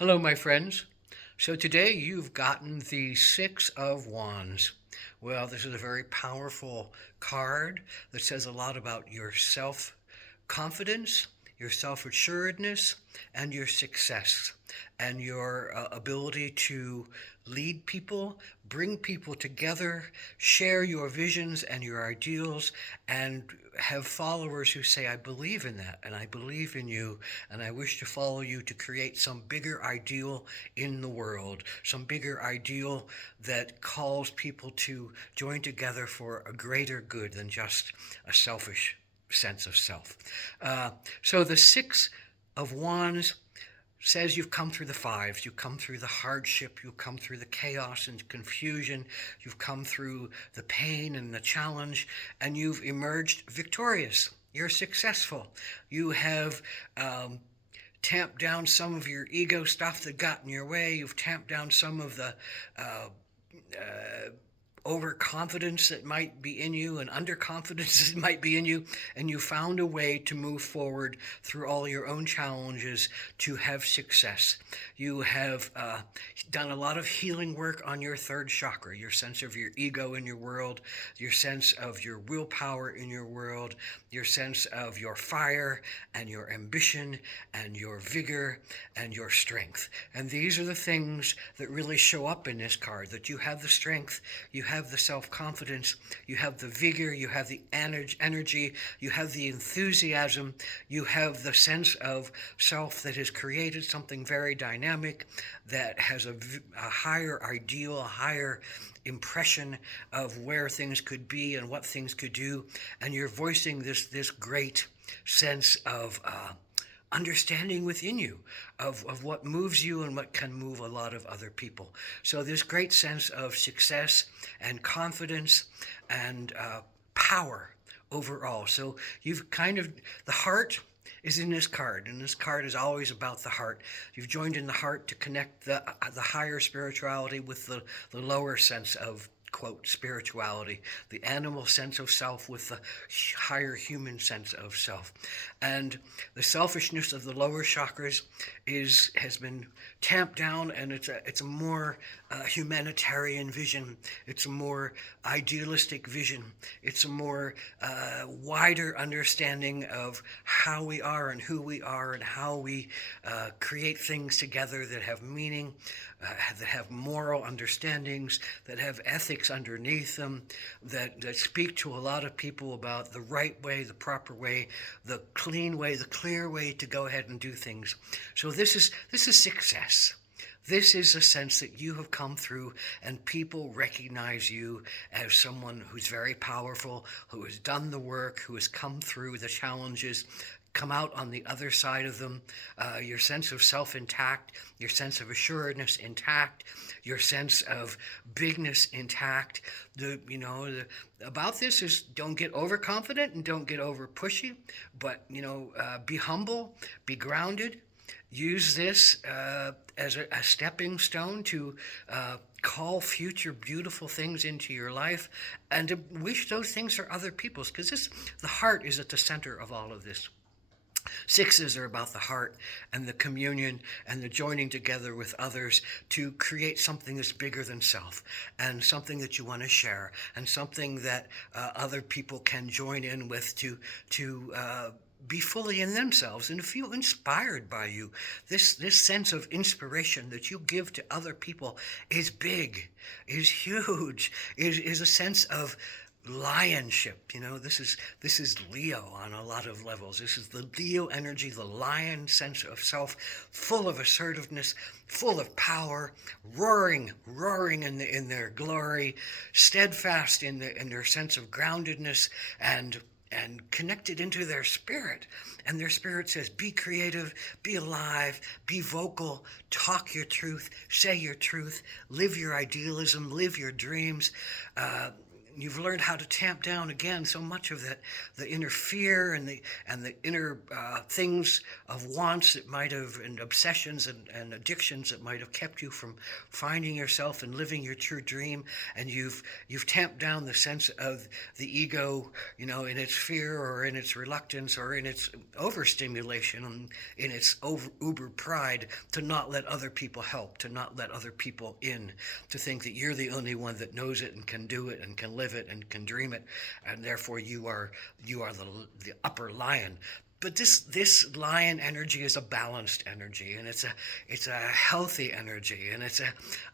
Hello, my friends. So today you've gotten the Six of Wands. Well, this is a very powerful card that says a lot about your self confidence, your self assuredness, and your success, and your ability to lead people, bring people together, share your visions and your ideals, and have followers who say, I believe in that, and I believe in you, and I wish to follow you to create some bigger ideal in the world, some bigger ideal that calls people to join together for a greater good than just a selfish sense of self. So the Six of Wands says you've come through the fives, you've come through the hardship, you've come through the chaos and confusion, you've come through the pain and the challenge, and you've emerged victorious. You're successful. You have tamped down some of your ego stuff that got in your way. You've tamped down some of the overconfidence that might be in you and underconfidence that might be in you, and you found a way to move forward through all your own challenges to have success. You have done a lot of healing work on your third chakra, your sense of your ego in your world, your sense of your willpower in your world, your sense of your fire and your ambition and your vigor and your strength. And these are the things that really show up in this card, that you have the strength, you have the self-confidence, you have the vigor, you have the energy, you have the enthusiasm, you have the sense of self that has created something very dynamic, that has a higher ideal, a higher impression of where things could be and what things could do, and you're voicing this great sense of understanding within you of what moves you and what can move a lot of other people. So this great sense of success and confidence and power overall. So you've kind of, the heart is in this card, and this card is always about the heart. You've joined in the heart to connect the higher spirituality with the lower sense of, quote, spirituality, the animal sense of self with the higher human sense of self. And the selfishness of the lower chakras has been tamped down, and it's a more humanitarian vision. It's a more idealistic vision. It's a more wider understanding of how we are and who we are and how we create things together that have meaning, that have moral understandings, that have ethics underneath them, that speak to a lot of people about the right way, the proper way, the clean way, the clear way to go ahead and do things. So this is success. This is a sense that you have come through and people recognize you as someone who's very powerful, who has done the work, who has come through the challenges, come out on the other side of them, your sense of self intact, your sense of assuredness intact, your sense of bigness intact. About this is, don't get overconfident and don't get over pushy, but be humble, be grounded. Use this as a stepping stone to call future beautiful things into your life and to wish those things for other people's, because the heart is at the center of all of this. Sixes are about the heart and the communion and the joining together with others to create something that's bigger than self, and something that you want to share, and something that other people can join in with to be fully in themselves and feel inspired by you. This sense of inspiration that you give to other people is big, is huge, is a sense of lionship. This is Leo on a lot of levels. This is the Leo energy, the lion sense of self, full of assertiveness, full of power, roaring in their glory, steadfast in their sense of groundedness, and connected into their spirit. And their spirit says, be creative, be alive, be vocal, talk your truth, say your truth, live your idealism, live your dreams. you've learned how to tamp down again so much of that, the inner fear and the inner things of wants that might have, and obsessions and addictions that might have kept you from finding yourself and living your true dream. And you've tamped down the sense of the ego, in its fear or in its reluctance or in its overstimulation and in its uber pride to not let other people help, to not let other people in, to think that you're the only one that knows it and can do it and can live it and can dream it, and therefore you are the upper lion. But this lion energy is a balanced energy, and it's a healthy energy, and it's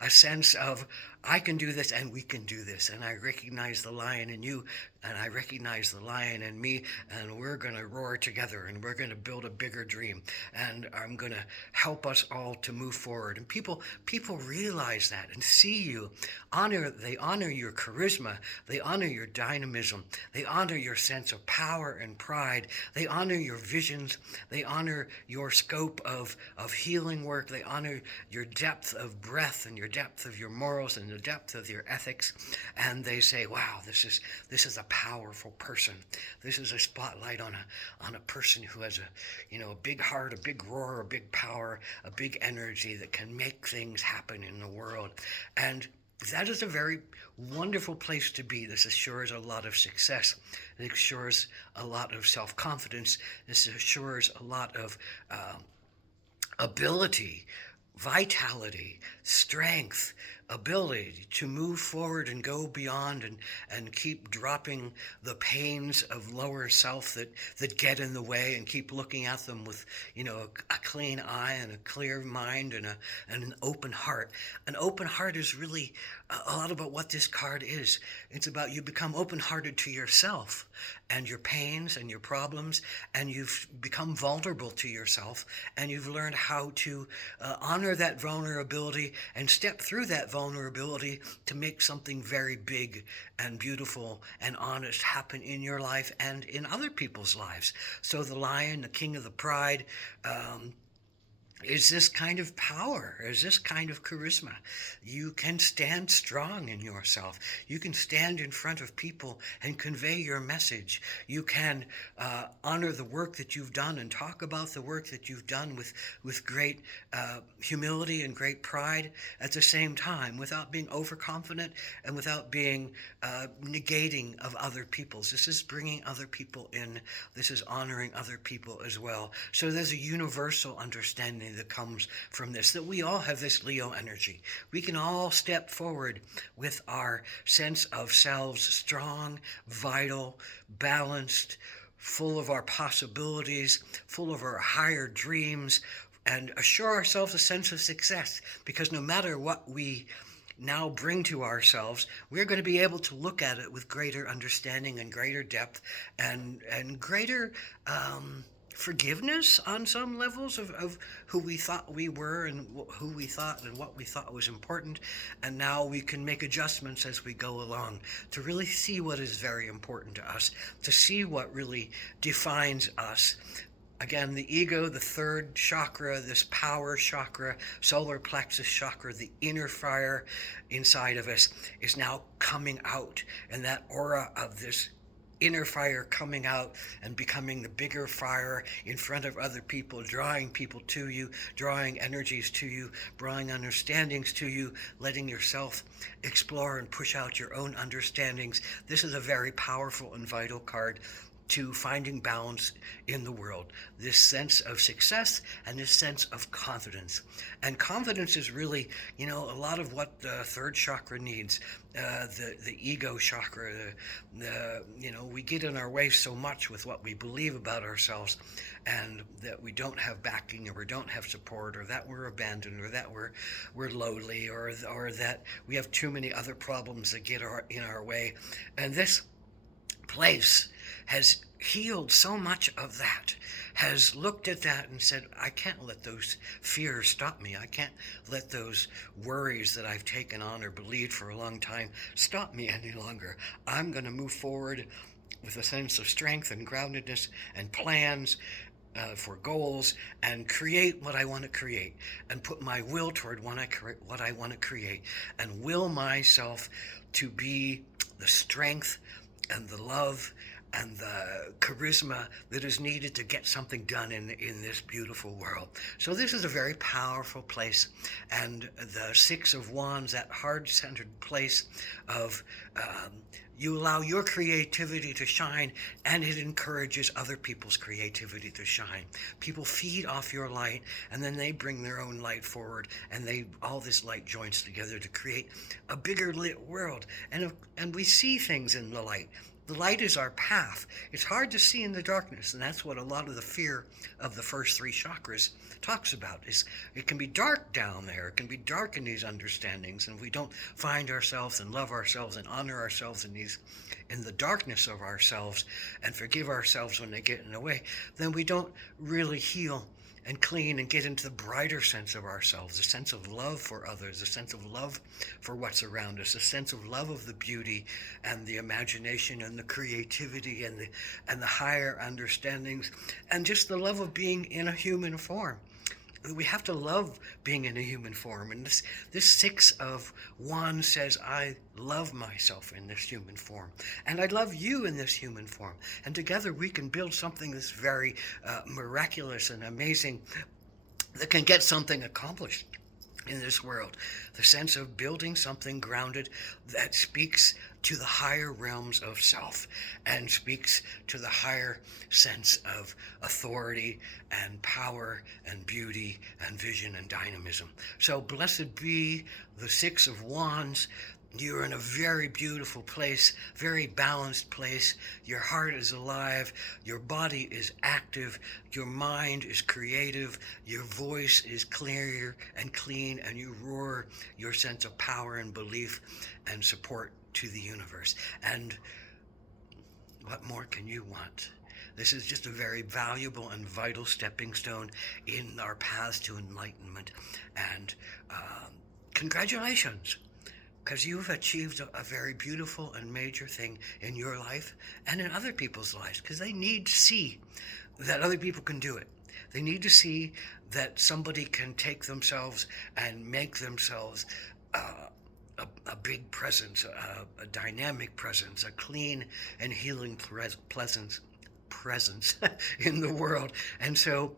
a sense of, I can do this and we can do this, and I recognize the lion in you and I recognize the lion in me, and we're going to roar together and we're going to build a bigger dream, and I'm going to help us all to move forward. And people realize that and see you. They honor your charisma, they honor your dynamism, they honor your sense of power and pride, they honor your visions, they honor your scope of healing work, they honor your depth of breath and your depth of your morals and the depth of your ethics, and they say, wow, this is a powerful person. This is a spotlight on a person who has a big heart, a big roar, a big power, a big energy that can make things happen in the world. And that is a very wonderful place to be. This assures a lot of success. It assures a lot of self-confidence. This assures a lot of ability, vitality, strength, ability to move forward and go beyond and keep dropping the pains of lower self that get in the way, and keep looking at them with a clean eye and a clear mind and an open heart. An open heart is really a lot about what this card is. It's about you become open-hearted to yourself and your pains and your problems, and you've become vulnerable to yourself, and you've learned how to honor that vulnerability and step through that vulnerability to make something very big and beautiful and honest happen in your life and in other people's lives. So the lion, the king of the pride, is this kind of power, is this kind of charisma. You can stand strong in yourself. You can stand in front of people and convey your message. You can honor the work that you've done and talk about the work that you've done with great humility and great pride at the same time, without being overconfident and without being negating of other people's. This is bringing other people in. This is honoring other people as well. So there's a universal understanding that comes from this, that we all have this Leo energy. We can all step forward with our sense of selves strong, vital, balanced, full of our possibilities, full of our higher dreams, and assure ourselves a sense of success, because no matter what we now bring to ourselves, we're going to be able to look at it with greater understanding and greater depth and greater forgiveness on some levels of who we thought we were and who we thought and what we thought was important. And now we can make adjustments as we go along to really see what is very important to us, to see what really defines us. Again, the ego, the third chakra, this power chakra, solar plexus chakra, the inner fire inside of us is now coming out. And that aura of this inner fire coming out and becoming the bigger fire in front of other people, drawing people to you, drawing energies to you, drawing understandings to you, letting yourself explore and push out your own understandings. This is a very powerful and vital card to finding balance in the world. This sense of success and this sense of confidence. And confidence is really, a lot of what the third chakra needs. The ego chakra, we get in our way so much with what we believe about ourselves, and that we don't have backing, or we don't have support, or that we're abandoned, or that we're lowly, or that we have too many other problems that get in our way. And this place has healed so much of that, has looked at that and said, I can't let those fears stop me. I can't let those worries that I've taken on or believed for a long time stop me any longer. I'm going to move forward with a sense of strength and groundedness and plans for goals, and create what I want to create, and put my will toward what I want to create, and will myself to be the strength and the love and the charisma that is needed to get something done in this beautiful world. So this is a very powerful place, and the Six of Wands, that heart-centered place of you allow your creativity to shine, and it encourages other people's creativity to shine. People feed off your light, and then they bring their own light forward, and all this light joins together to create a bigger lit world. And we see things in the light. The light is our path. It's hard to see in the darkness, and that's what a lot of the fear of the first three chakras talks about. Is it can be dark down there. It can be dark in these understandings, and if we don't find ourselves and love ourselves and honor ourselves in the darkness of ourselves and forgive ourselves when they get in the way, then we don't really heal and clean and get into the brighter sense of ourselves, a sense of love for others, a sense of love for what's around us, a sense of love of the beauty and the imagination and the creativity and the higher understandings, and just the love of being in a human form. We have to love being in a human form, and this Six of Wands says, I love myself in this human form, and I love you in this human form, and together we can build something that's very miraculous and amazing, that can get something accomplished in this world. The sense of building something grounded that speaks to the higher realms of self and speaks to the higher sense of authority and power and beauty and vision and dynamism. So blessed be the Six of Wands. You're in a very beautiful place, very balanced place. Your heart is alive, your body is active, your mind is creative, your voice is clear and clean, and you roar your sense of power and belief and support to the universe. And what more can you want? This is just a very valuable and vital stepping stone in our paths to enlightenment. And congratulations, because you've achieved a very beautiful and major thing in your life and in other people's lives, because they need to see that other people can do it. They need to see that somebody can take themselves and make themselves a big presence, a dynamic presence, a clean and healing presence in the world. And so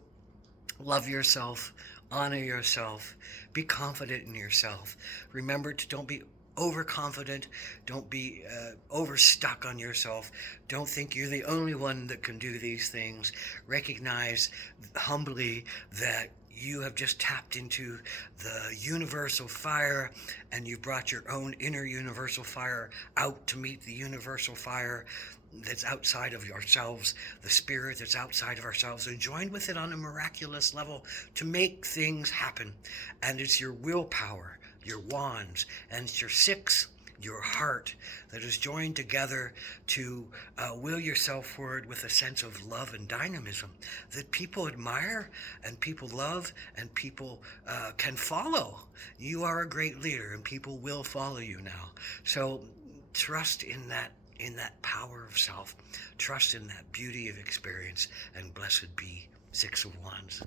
love yourself, honor yourself, be confident in yourself. Remember to don't be overconfident, don't be overstuck on yourself, don't think you're the only one that can do these things. Recognize humbly that you have just tapped into the universal fire, and you've brought your own inner universal fire out to meet the universal fire that's outside of yourselves, the spirit that's outside of ourselves, and join with it on a miraculous level to make things happen. And it's your willpower, your wands, and it's your six, your heart, that is joined together to will yourself forward with a sense of love and dynamism that people admire and people love and people can follow. You are a great leader, and people will follow you now. So trust in that power of self, trust in that beauty of experience, and blessed be Six of Wands.